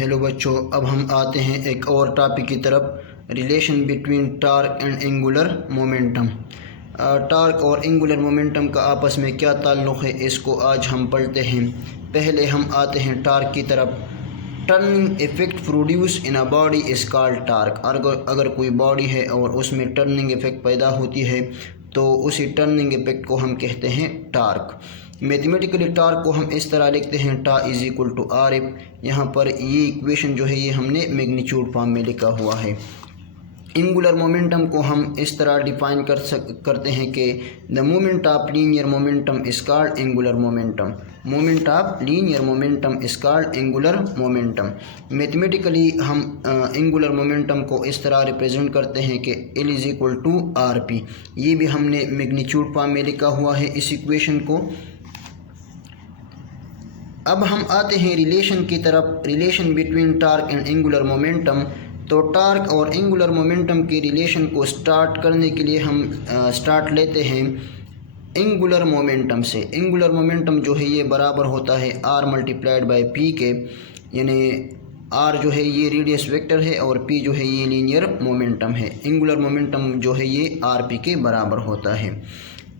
Hello बच्चों, अब हम आते हैं एक और टॉपिक की तरफ, relation between torque and angular momentum. Torque और एंगुलर मोमेंटम का आपस में क्या ताल्लुक़ है, इसको आज हम पढ़ते हैं। पहले हम आते हैं टार्क की तरफ। Turning effect produce in a body is called torque. अगर कोई बॉडी है और उसमें टर्निंग इफ़ेक्ट पैदा होती है तो उसी टर्निंग इफ़ेक्ट को हम कहते हैं टार्क। मैथमेटिकली टार्क को हम इस तरह लिखते हैं, tau is equal to are F. यहाँ पर ये इक्वेशन जो है ये हमने मैग्नीट्यूड फॉर्म में लिखा हुआ है। एंगुलर मोमेंटम को हम इस तरह डिफाइन करते हैं कि the moment of linear momentum is called angular momentum. Moment of linear momentum is called angular momentum. Mathematically हम एंगुलर मोमेंटम को इस तरह रिप्रेजेंट करते हैं कि L is equal to r p. ये भी हमने मैग्नीट्यूड फॉर्म में लिखा हुआ है इस इक्वेशन को। अब हम आते हैं रिलेशन की तरफ, relation between torque and angular momentum. तो टार्क और एंगुलर मोमेंटम के रिलेशन को स्टार्ट करने के लिए हम स्टार्ट लेते हैं एंगुलर मोमेंटम से। एंगुलर मोमेंटम जो है ये बराबर होता है आर मल्टीप्लाइड बाय पी के, यानी आर जो है ये रेडियस वेक्टर है और पी जो है ये लीनियर मोमेंटम है। एंगुलर मोमेंटम जो है ये आर पी के बराबर होता है।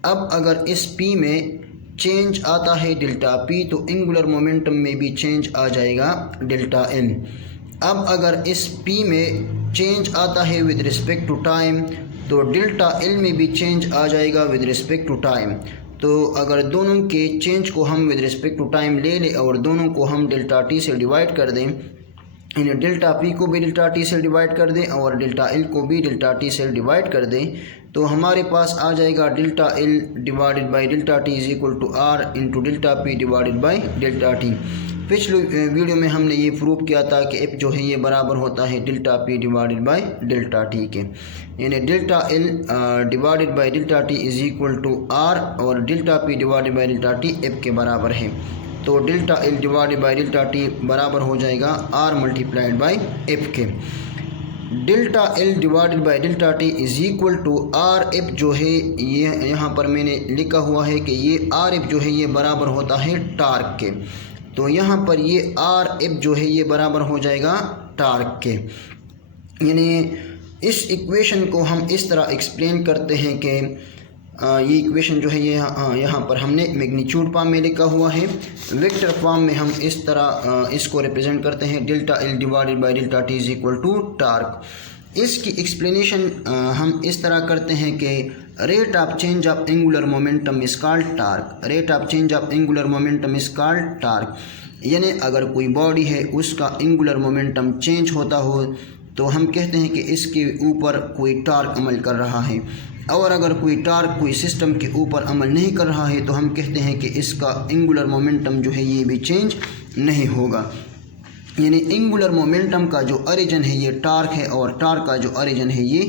अब अगर इस पी में चेंज आता है डेल्टा पी तो एंगुलर मोमेंटम में भी चेंज आ जाएगा डेल्टा एन। अब अगर इस पी में चेंज आता है विद रिस्पेक्ट टू टाइम तो डेल्टा एल में भी चेंज आ जाएगा विद रिस्पेक्ट टू टाइम। तो अगर दोनों के चेंज को हम विद रिस्पेक्ट टू टाइम ले लें और दोनों को हम डेल्टा टी से डिवाइड कर दें, यानी डेल्टा पी को भी डेल्टा टी से डिवाइड कर दें और डेल्टा एल को भी डेल्टा टी से डिवाइड कर दें, तो हमारे पास आ जाएगा delta L divided by delta T is equal to r into delta P divided by delta t. पिछले वीडियो में हमने ये प्रूव किया था कि एफ जो है ये बराबर होता है delta P divided by delta T के, यानी delta L divided by delta T is equal to R और delta P divided by delta T F के बराबर है। तो delta L divided by delta T बराबर हो जाएगा आर मल्टीप्लाइड बाई एफ के। Delta L divided by delta T is equal to are F जो है ये यहाँ पर मैंने लिखा हुआ है कि ये आर एफ जो है ये बराबर होता है टार्क के। तो यहाँ पर ये आर एफ जो है ये बराबर हो जाएगा टार्क के, यानी इस इक्वेशन को हम इस तरह एक्सप्लेन करते हैं कि ये इक्वेशन जो है ये यहाँ पर हमने मैग्नीट्यूड फॉर्म में लिखा हुआ है। वेक्टर फॉर्म में हम इस तरह इसको रिप्रेजेंट करते हैं, delta L divided by delta T is equal to torque. इसकी एक्सप्लेनेशन हम इस तरह करते हैं कि rate of change of angular momentum is called torque. Rate of change of angular momentum is called torque, यानी अगर कोई बॉडी है उसका एंगुलर मोमेंटम चेंज होता हो तो हम कहते हैं कि इसके ऊपर कोई टार्क अमल कर रहा है, और अगर कोई टार्क कोई सिस्टम के ऊपर अमल नहीं कर रहा है तो हम कहते हैं कि इसका एंगुलर मोमेंटम जो है ये भी चेंज नहीं होगा। यानी एंगुलर मोमेंटम का जो ओरिजिन है ये टार्क है और टार्क का जो ओरिजिन है ये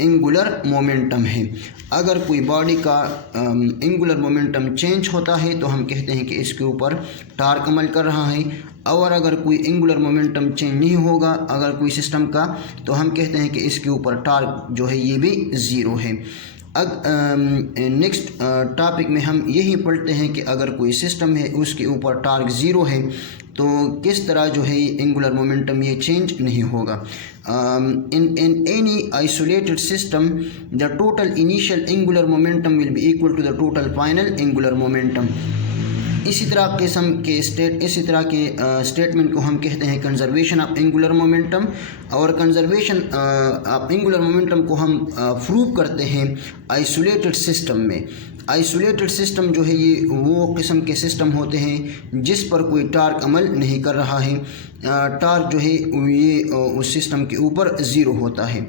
एंगुलर मोमेंटम है। अगर कोई बॉडी का एंगुलर मोमेंटम चेंज होता है तो हम कहते हैं कि इसके ऊपर टार्क अमल कर रहा है, और अगर कोई एंगुलर मोमेंटम चेंज नहीं होगा अगर कोई सिस्टम का तो हम कहते हैं कि इसके ऊपर टार्क जो है ये भी ज़ीरो है। नेक्स्ट टॉपिक में हम यही पढ़ते हैं कि अगर कोई सिस्टम है उसके ऊपर टार्क ज़ीरो है तो किस तरह जो है एंगुलर मोमेंटम ये चेंज नहीं होगा। In any isolated system the total initial angular momentum will be equal to the total final angular momentum. इसी तरह के स्टेटमेंट को हम कहते हैं कंजर्वेशन ऑफ एंगुलर मोमेंटम, और कंजर्वेशन ऑफ एंगुलर मोमेंटम को हम प्रूव करते हैं आइसोलेटेड सिस्टम में। आइसोलेटेड सिस्टम जो है ये वो किस्म के सिस्टम होते हैं जिस पर कोई टार्क अमल नहीं कर रहा है, टार्क जो है ये उस सिस्टम के ऊपर ज़ीरो होता है।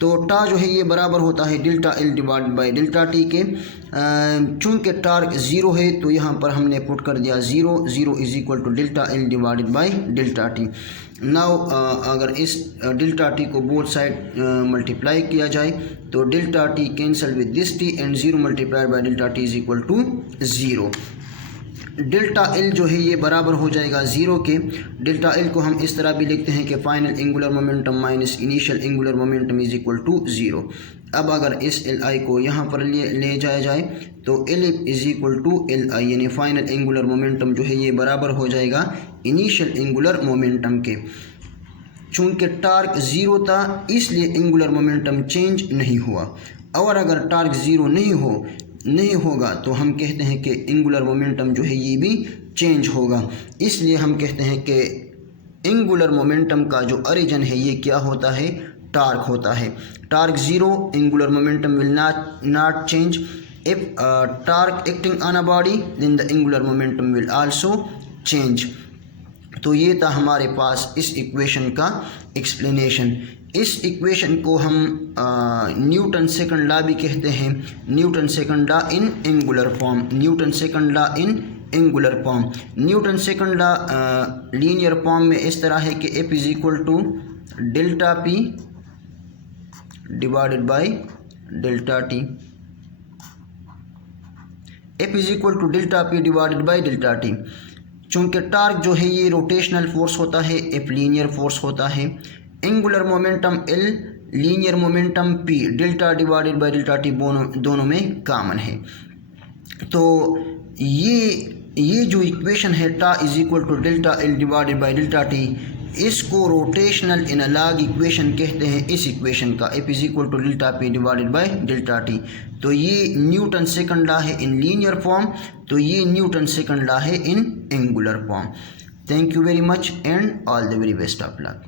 तो टा जो है ये बराबर होता है delta L divided by delta T के। चूँकि टार्क ज़ीरो है तो यहाँ पर हमने पुट कर दिया zero, zero is equal to delta L divided by delta t. Now अगर इस डेल्टा टी को बोथ साइड मल्टीप्लाई किया जाए तो delta t cancel with this t and zero multiplied by delta T is equal to zero. Delta L जो है ये बराबर हो जाएगा ज़ीरो के। डेल्टा एल को हम इस तरह भी लिखते हैं कि final angular momentum minus initial angular momentum is equal to zero. अब अगर इस एल आई को यहाँ पर ले जाया जाए तो L f is equal to L i, यानी फाइनल एंगुलर मोमेंटम जो है ये बराबर हो जाएगा इनिशियल एंगुलर मोमेंटम के। चूँकि टार्क ज़ीरो था इसलिए एंगुलर मोमेंटम चेंज नहीं हुआ, और अगर टार्क ज़ीरो नहीं होगा तो हम कहते हैं कि एंगुलर मोमेंटम जो है ये भी चेंज होगा। इसलिए हम कहते हैं कि एंगुलर मोमेंटम का जो ओरिजिन है ये क्या होता है, टार्क होता है। Torque zero, angular momentum will not change. If torque acting on a body then the angular momentum will also change. तो ये था हमारे पास इस इक्वेशन का एक्सप्लेनेशन। इस इक्वेशन को हम न्यूटन सेकंड लॉ भी कहते हैं, Newton second law in angular form, Newton second law in angular form. Newton second law linear form में इस तरह है कि F is equal to delta P divided by delta T। F is equal to delta P divided by delta T। चूँकि torque जो है ये rotational force होता है, F लीनियर फोर्स होता है, angular momentum L, linear momentum P, delta divided by delta T दोनों में कॉमन है। तो ये जो इक्वेशन है tau is equal to delta L divided by delta T, इसको रोटेशनल एनालॉग इक्वेशन कहते हैं। इस इक्वेशन का F is equal to delta P divided by delta T। तो ये न्यूटन सेकंड लॉ है इन लीनियर फॉर्म, तो ये न्यूटन सेकंड लॉ है in angular form. Thank you very much and all the very best of luck.